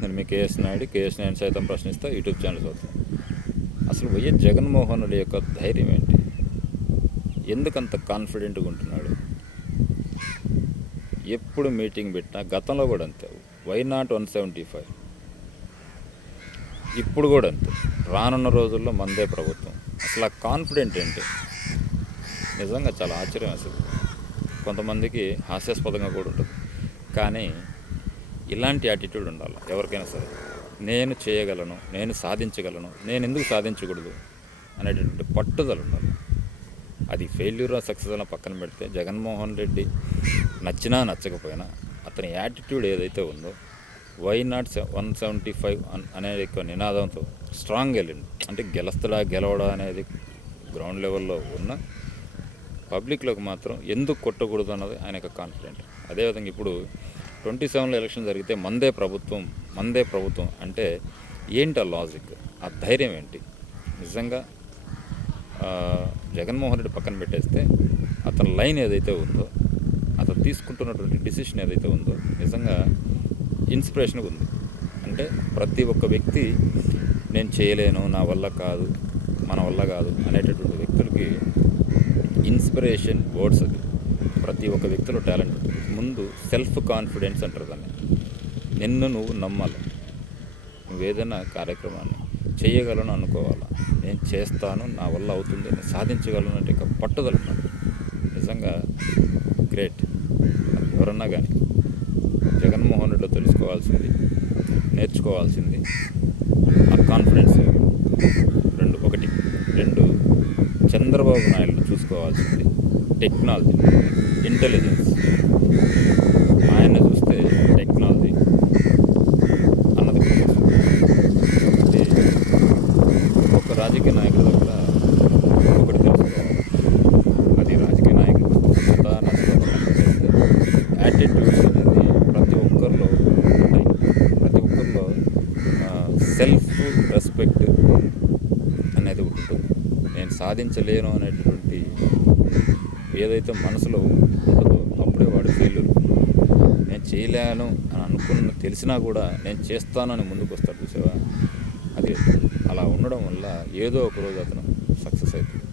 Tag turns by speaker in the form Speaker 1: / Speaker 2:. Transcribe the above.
Speaker 1: నేను మీ K S Naidu K S Naidu సైతం ప్రశ్నిస్తా యూట్యూబ్ ఛానల్ చూస్తాను అసలు వైఎస్ జగన్మోహన్ రెడ్డి యొక్క ధైర్యం ఏంటి? ఎందుకంత కాన్ఫిడెంట్గా ఉంటున్నాడు? ఎప్పుడు మీటింగ్ పెట్టినా గతంలో కూడా అంతే. Why not one seventy five? ఇప్పుడు కూడా అంతే. రానున్న రోజుల్లో మందే ప్రభుత్వం. అసలు ఆ కాన్ఫిడెంట్ ఏంటి? నిజంగా చాలా ఆశ్చర్యం అసలు కొంతమందికి హాస్యాస్పదంగా కూడా ఉంటుంది. కానీ ఇలాంటి యాటిట్యూడ్ ఉండాలి. ఎవరికైనా సరే. నేను చేయగలను నేను సాధించగలను నేను ఎందుకు సాధించకూడదు అనేటటువంటి పట్టుదల ఉండాలి. అది ఫెయిల్యూర్ సక్సెస్ అన్న పక్కన పెడితే జగన్మోహన్ రెడ్డి నచ్చినా నచ్చకపోయినా అతని యాటిట్యూడ్ ఏదైతే ఉందో why not one seventy five అనే ఒక నినాదంతో స్ట్రాంగ్ వెళ్ళింది అంటే గెలుస్తాడా గెలవడా అనేది గ్రౌండ్ లెవెల్లో ఉన్న పబ్లిక్లోకి మాత్రం ఎందుకు కొట్టకూడదు అన్నది ఆయన యొక్క కాన్ఫిడెంట్ అదేవిధంగా ఇప్పుడు ట్వంటీ సెవెన్లో ఎలక్షన్ జరిగితే మందే ప్రభుత్వం మందే ప్రభుత్వం అంటే ఏంటి ఆ లాజిక్? ఆ ధైర్యం ఏంటి? నిజంగా జగన్మోహన్ రెడ్డి పక్కన పెట్టేస్తే అతని లైన్ ఏదైతే ఉందో అతను తీసుకుంటున్నటువంటి డిసిషన్ ఏదైతే ఉందో నిజంగా ఇన్స్పిరేషన్గా ఉంది. అంటే ప్రతి ఒక్క వ్యక్తి నేను చేయలేను నా వల్ల కాదు మన వల్ల కాదు అనేటటువంటి వ్యక్తులకి ఇన్స్పిరేషన్ వర్డ్స్ అది. ప్రతి ఒక్క వ్యక్తిలో టాలెంట్ ఉంటుంది. ముందు సెల్ఫ్ కాన్ఫిడెన్స్ అంటారు దాన్ని. నిన్ను నువ్వు నమ్మాలి. నువ్వేదైనా కార్యక్రమాన్ని చేయగలను అనుకోవాలా. నేను చేస్తాను నా వల్ల అవుతుంది నేను సాధించగలను అంటే ఇక పట్టుదల నిజంగా గ్రేట్. అది ఎవరన్నా కానీ జగన్మోహన్ రెడ్డిలో తెలుసుకోవాల్సింది నేర్చుకోవాల్సింది ఆ కాన్ఫిడెన్స్. రెండు ఒకటి. రెండు చంద్రబాబు నాయుడు చూసుకోవాల్సింది. టెక్నాలజీ ఇంటెలిజెన్స్ ఆయన చూస్తే టెక్నాలజీ అన్నది ఒక రాజకీయ నాయకుల దగ్గర ఒకటి తెలుసుకోవాలి. అది రాజకీయ నాయకులు యాటిట్యూడ్స్ అనేది ప్రతి ఒక్కరిలో ఉంటాయి. ప్రతి ఒక్కరిలో సెల్ఫ్ రెస్పెక్ట్ అనేది ఉంటుంది. నేను సాధించలేను అనేటువంటి ఏదైతే మనసులో ఉంటుందో అప్పుడే వాడు ఫెయిల్యూర్ నేను చేయలేను అని అనుకున్న తెలిసినా కూడా నేను చేస్తానని ముందుకు వస్తాడు చూసావా? అది అలా ఉండడం వల్ల ఏదో ఒక రోజు అతను సక్సెస్ అవుతుంది